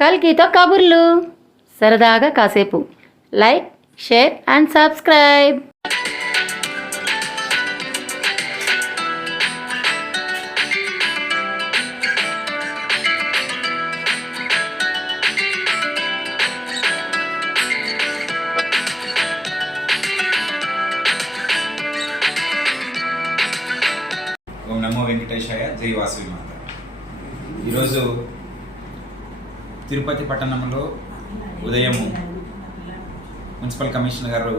కల్కితో కబుర్లు. సరదాగా కాసేపు. Like share and subscribe. ఓం నమో వెంకటేశాయ జై వాసవి మాత. ఈరోజు తిరుపతి పట్టణంలో ఉదయం మున్సిపల్ కమిషనర్ గారు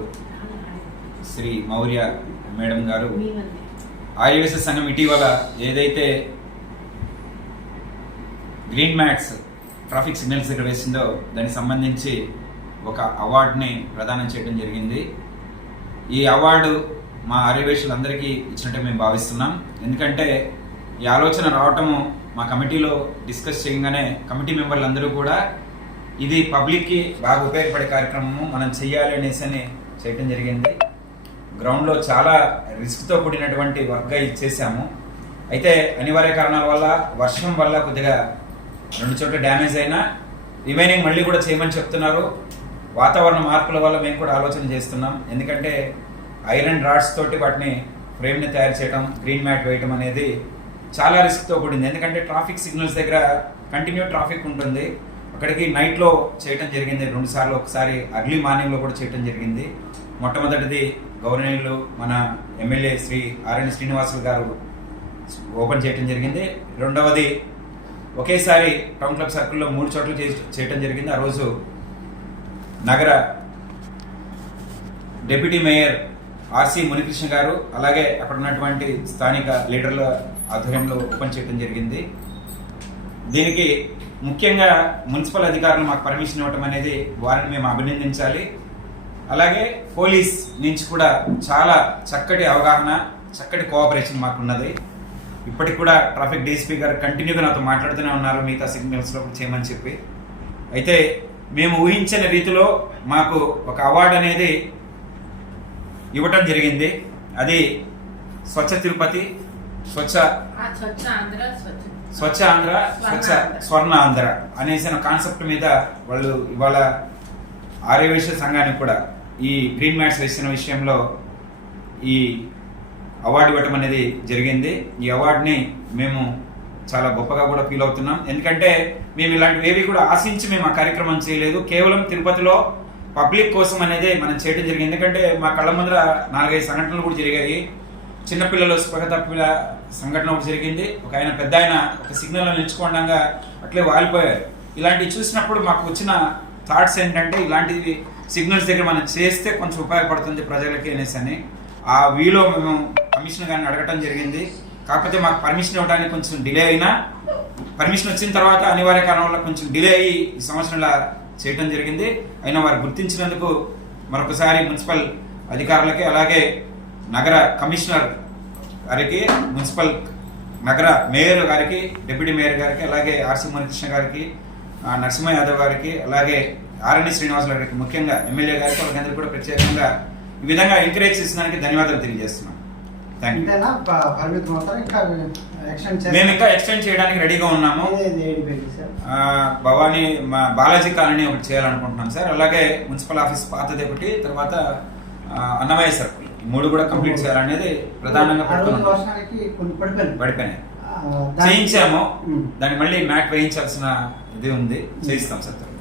శ్రీ మౌర్య మేడం గారు ఆర్యవేశ సంఘం ఇటీవల ఏదైతే గ్రీన్ మ్యాట్స్ ట్రాఫిక్ సిగ్నల్స్ ఇక్కడ వేసిందో దానికి సంబంధించి ఒక అవార్డుని ప్రదానం చేయడం జరిగింది. ఈ అవార్డు మా ఆర్యవేషులందరికీ ఇచ్చినట్టు మేము భావిస్తున్నాం. ఎందుకంటే ఈ ఆలోచన రావటము మా కమిటీలో డిస్కస్ చేయగానే కమిటీ మెంబర్లు అందరూ కూడా ఇది పబ్లిక్కి బాగా ఉపయోగపడే కార్యక్రమము మనం చెయ్యాలి అనేసి అని చేయటం జరిగింది. గ్రౌండ్లో చాలా రిస్క్తో కూడినటువంటి వర్క్గా ఇది చేశాము. అయితే అనివార్య కారణాల వల్ల వర్షం వల్ల కొద్దిగా రెండు చోట్ల డ్యామేజ్ అయినా రిమైనింగ్ మళ్ళీ కూడా చేయమని చెప్తున్నారు. వాతావరణ మార్పుల వల్ల మేము కూడా ఆలోచన చేస్తున్నాం. ఎందుకంటే ఐరన్ రాడ్స్ తోటి వాటిని ఫ్రేమ్ని తయారు చేయడం గ్రీన్ మ్యాట్ వేయటం అనేది చాలా రిస్క్తో కూడింది. ఎందుకంటే ట్రాఫిక్ సిగ్నల్స్ దగ్గర కంటిన్యూ ట్రాఫిక్ ఉంటుంది. అక్కడికి నైట్లో చేయటం జరిగింది. రెండు సార్లు ఒకసారి అర్లీ మార్నింగ్లో కూడా చేయటం జరిగింది. మొట్టమొదటిది గవర్నర్లు మన ఎమ్మెల్యే శ్రీ ఆర్ఎన్ శ్రీనివాసులు గారు ఓపెన్ చేయటం జరిగింది. రెండవది ఒకేసారి టౌన్ క్లబ్ సర్కిల్లో మూడు చోట్ల చేయటం జరిగింది. ఆ రోజు నగర డిప్యూటీ మేయర్ ఆర్సి మునికృష్ణ గారు అలాగే అక్కడ ఉన్నటువంటి స్థానిక లీడర్ల ఆధ్వర్యంలో ఓపెన్ చేయడం జరిగింది. దీనికి ముఖ్యంగా మున్సిపల్ అధికారులు మాకు పర్మిషన్ ఇవ్వటం అనేది వారిని మేము అభినందించాలి. అలాగే పోలీస్ నుంచి కూడా చాలా చక్కటి అవగాహన చక్కటి కోఆపరేషన్ మాకున్నది. ఇప్పటికి కూడా ట్రాఫిక్ డీఎస్పీ గారు కంటిన్యూగా నాతో మాట్లాడుతూనే ఉన్నారు మిగతా సిగ్నల్స్లో చేయమని చెప్పి. అయితే మేము ఊహించిన రీతిలో మాకు ఒక అవార్డు అనేది ఇవ్వటం జరిగింది. అది స్వచ్ఛ తిరుపతి స్వచ్ఛ. స్వచ్ఛ ఆంధ్ర స్వచ్ఛ. స్వర్ణ ఆంధ్ర అనేసిన కాన్సెప్ట్ మీద వాళ్ళు ఇవాళ ఆర్యవేశ సంఘానికి కూడా ఈ గ్రీన్ మ్యాట్స్ వేసిన విషయంలో ఈ అవార్డు ఇవ్వటం అనేది జరిగింది. ఈ అవార్డుని మేము చాలా గొప్పగా కూడా ఫీల్ అవుతున్నాం. ఎందుకంటే మేము ఇలాంటివి ఏవి కూడా ఆశించి మేము ఆ కార్యక్రమం చేయలేదు. కేవలం తిరుపతిలో పబ్లిక్ కోసం అనేది మనం చేయడం జరిగింది. ఎందుకంటే మా కళ్ళ ముందర నాలుగైదు సంఘటనలు కూడా జరిగాయి. చిన్నపిల్లలు స్పృహ తప్పిన సంఘటన ఒకటి జరిగింది. ఒక ఆయన పెద్ద ఆయన ఒక సిగ్నల్లో నిల్చుకోండంగా అట్లే వాలిపోయారు. ఇలాంటివి చూసినప్పుడు మాకు వచ్చిన థాట్స్ ఏంటంటే ఇలాంటివి సిగ్నల్స్ దగ్గర మనం చేస్తే కొంచెం ఉపయోగపడుతుంది ప్రజలకి అనేసి అని. ఆ వీలో మేము కమిషన్ గారిని అడగటం జరిగింది. కాకపోతే మాకు పర్మిషన్ ఇవ్వడానికి కొంచెం డిలే అయినా పర్మిషన్ వచ్చిన తర్వాత అనివార్య కారణం వల్ల కొంచెం డిలే అయ్యి ఈ సంవత్సరం ఇలా చేయటం జరిగింది. అయినా వారు గుర్తించినందుకు మరొకసారి మున్సిపల్ అధికారులకి అలాగే నగర కమిషనర్ గారికి మున్సిపల్ నగర మేయర్ గారికి డిప్యూటీ మేయర్ గారికి అలాగే ఆర్సి మునికృష్ణ గారికి నరసింహ యాదవ్ గారికి అలాగే ఆర్ఎన్డి శ్రీనివాసులు గారికి ముఖ్యంగా ఎమ్మెల్యే గారికి వాళ్ళందరికీ కూడా ప్రత్యేకంగా ఈ విధంగా ఎంకరేజ్ చేసినందుకు ధన్యవాదాలు తెలియజేస్తున్నాం. మేము ఇంకా ఎక్స్టెండ్ చేయడానికి రెడీగా ఉన్నాము. భవానీ మా బాలాజీ కాలనీ ఒకటి చేయాలనుకుంటున్నాం సార్. అలాగే మున్సిపల్ ఆఫీస్ పాతది ఒకటి తర్వాత అన్నమయ్య సర్కిల్. మూడు కూడా కంప్లీట్ చేయాలనేది ప్రధానంగా పడిపోయినాయి. చేయించాము. దాన్ని మళ్ళీ మ్యాట్ వేయించాల్సిన ఇది ఉంది. చేయిస్తాం సార్